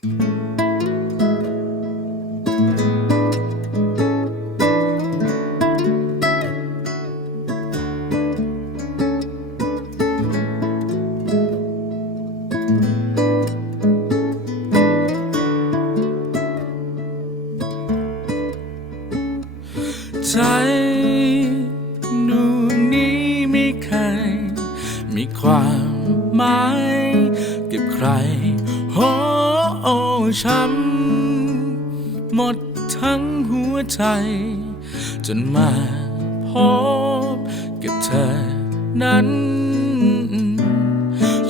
ใจหนูนี้ไม่เคยมีความหมายกับใคร ช้ำหมดทั้งหัวใจ จนมาพบกับเธอนั้น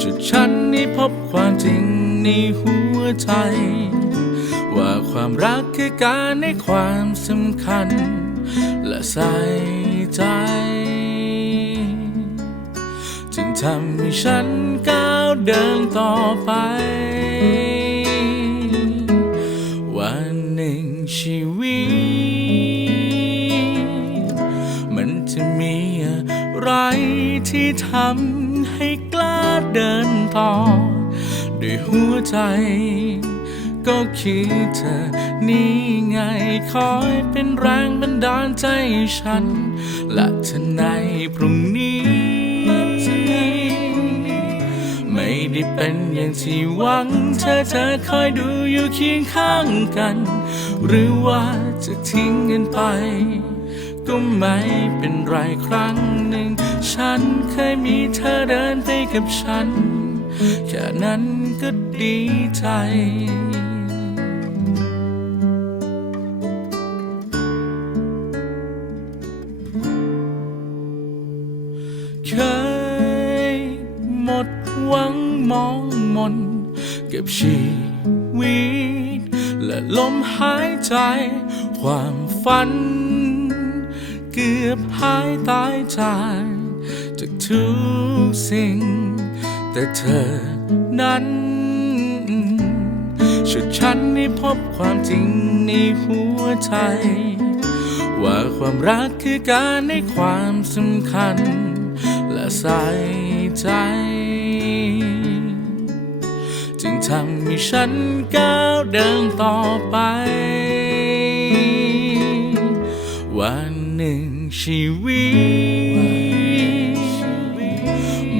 ชุดฉันนี้พบความจริงในหัวใจ ว่าความรักคือการให้ความสำคัญ และใส่ใจ จึงทำให้ฉันก้าวเดินต่อไป ที่ทำให้กล้าเดินต่อ ด้วยหัวใจ ก็คือเธอนี่ไงคอยเป็นแรงบันดาลใจฉัน และเธอในพรุ่งนี้ ไม่ได้เป็นอย่างที่หวัง เธอเธอคอยดูอยู่เคียงข้างกัน หรือว่าจะทิ้งกันไป ก็ไม่เป็นไรครั้งหนึ่ง ฉันเคยมีเธอเดินไปกับฉัน แค่นั้นก็ดีใจเคยหมดหวังมองมนกับชีวิต และลมหายใจ ความฝัน เกือบหายตายจาก จากทุกสิ่ง แต่เธอนั้นชุดฉันได้พบความจริงในหัวใจ ว่าความรักคือการให้ความสำคัญ และใส่ใจ จึงทำให้ฉันก้าวเดินต่อไป วันหนึ่งชีวิต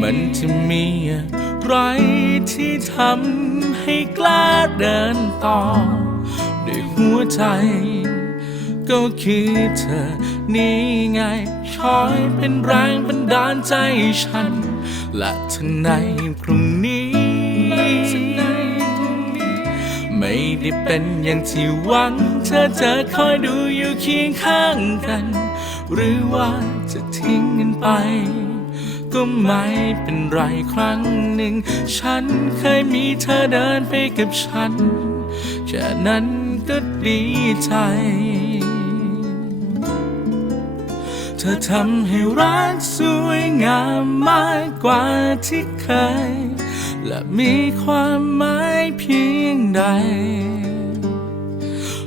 มันจะมีอะไรที่ทำให้กล้าเดินต่อด้วยหัวใจ ก็คือเธอนี่ไงคอยเป็นแรงบันดาลใจฉัน และเธอในพรุ่งนี้ ไม่ได้เป็นอย่างที่หวัง เธอจะคอยดูอยู่เคียงข้างกัน หรือว่าจะทิ้งกันไป ก็ไม่เป็นไรครั้งหนึ่ง ฉันเคยมีเธอเดินไปกับฉัน แค่นั้นก็ดีใจ เธอทำให้รักสวยงามมากกว่าที่เคย และมีความหมายเพียงใด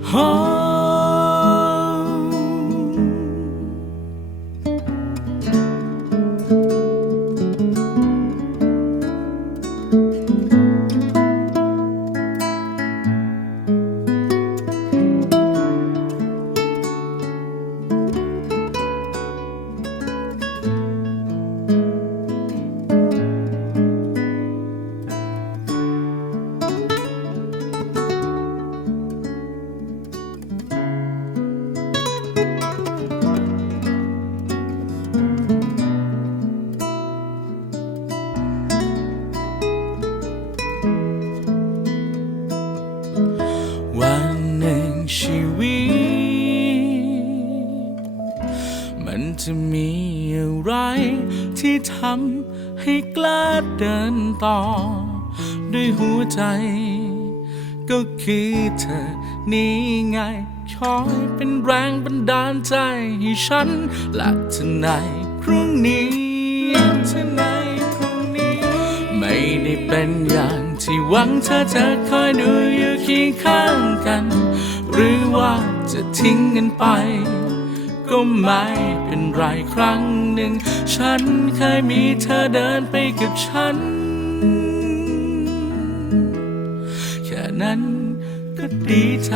โมันจะมีอะไรที่ทำให้กล้าเดินต่อ ด้วยหัวใจ ก็คือเธอนี่ไงคอยเป็นแรงบันดาลใจให้ฉันและเธอในพรุ่งนี้เธอในพรุ่งนี้ ไม่ได้เป็นอย่างที่หวังเธอจะคอยดูอยู่เคียงข้างกัน หรือว่าจะทิ้งกันไปก็ไม่ เป็นไรครั้งหนึ่ง ฉันเคยมีเธอเดินไปกับฉัน แค่นั้นก็ดีใจ